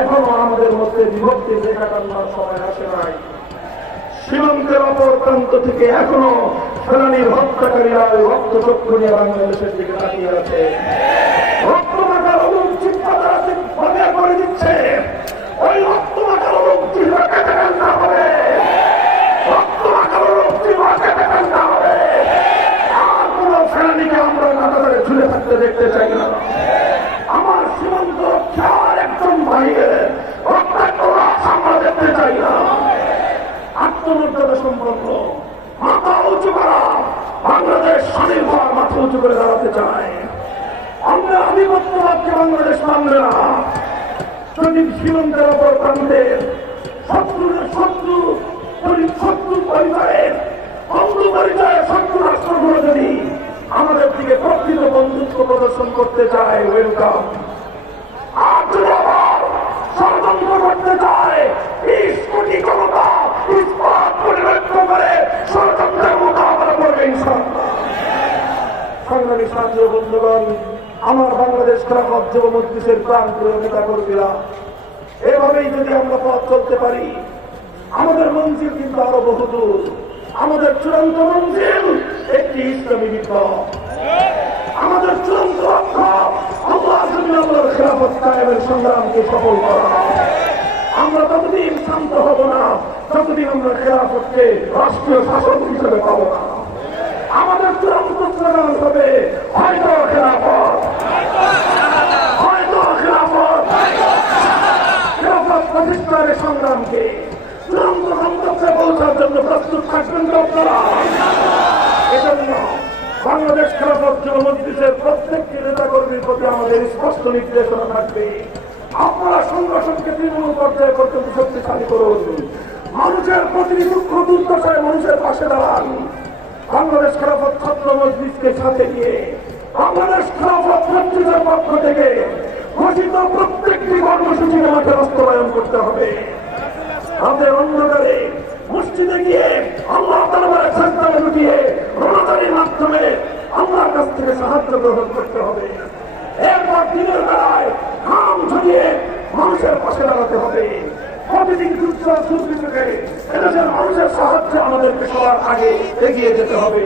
এখনও আমাদের মধ্যে বিভক্তি রেখা টান্নার সময় আসে নাই। সীমান্তের অপর প্রান্ত থেকে এখনও ফেলানির হত্যাকারীরা রক্ত চক্ষু নিয়ে বাংলাদেশের দিকে তাকিয়ে আছে। আত্মমর্যাদা সম্পন্ন মাথা উঁচু করা। বাংলাদেশ স্বনির্ভর মাথা উঁচু করে দাঁড়াতে চায়। আমরা আধিপত্যবাদকে বাংলাদেশ মানবে না। যদি সীমান্তের অপর প্রান্তে শত্রুদের শত্রু শত্রু পরিবারের শত্রু রাষ্ট্রগুলো যদি আমাদের দিকে প্রকৃত বন্ধুত্ব প্রদর্শন করতে চায় ওয়েলকাম আর যদি করতে চায় সংগ্রামী আমার বাংলাদেশ খেলাফত যুব মজলিসের প্রাণ প্রিয় নেতা এভাবেই যদি আমরা পথ চলতে পারি, আমাদের মঞ্জিল কিন্তু আরও বহুদূর। আমাদের চূড়ান্ত মঞ্জিল একটি ইসলামী বিপ্লব। আমাদের চূড়ান্ত লক্ষ্য, আল্লাহ আল্লাহর খেলাফত কায়েমের আমরা ততদিন শান্ত হব না, যতদিন আমরা খেলাফতকে রাষ্ট্রীয় শাসন হিসেবে পাবো না। আমাদের চূড়ান্ত স্লোগান হবে। হয়তো খেলাফত। হয়তো খেলাফত। খেলাফত প্রতিষ্ঠানের সংগ্রামকে চূড়ান্ত প্রতি আমাদের শক্তিশালী মানুষের দুঃখ দুর্দশায় মানুষের পাশে দাঁড়ান। বাংলাদেশ খেলাফত ছাত্র মজলিসকে সাথে নিয়ে বাংলাদেশ খেলাফত নেতৃত্বের পক্ষ থেকে ঘোষিত প্রত্যেকটি কর্মসূচি আমাকে বাস্তবায়ন করতে হবে। আমাদের অন্ধকারে মসজিদে গিয়ে আল্লাহ দরবারে সন্তানে লুটিয়ে রোনাদারির মাধ্যমে আল্লাহর কাছ থেকে সাহায্য গ্রহণ করতে হবে। এরপর দিনের বেলায় ঘাম ঝরিয়ে মানুষের পাশে দাঁড়াতে হবে। প্রতিদিন মানুষের সাহায্যে আমাদেরকে সবার আগে এগিয়ে যেতে হবে।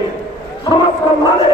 সমাজ কল্যাণে